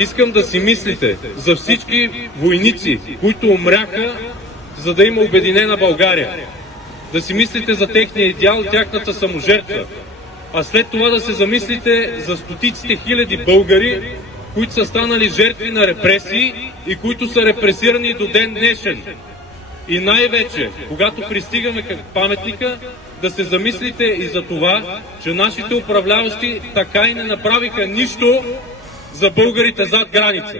искам да си мислите за всички войници, които умряха, за да има обединена България. Да си мислите за техния идеал, тяхната саможертва. А след това да се замислите за стотиците хиляди българи, които са станали жертви на репресии и които са репресирани до ден днешен. И най-вече, когато пристигаме към паметника, да се замислите и за това, че нашите управляващи така и не направиха нищо за българите зад граница.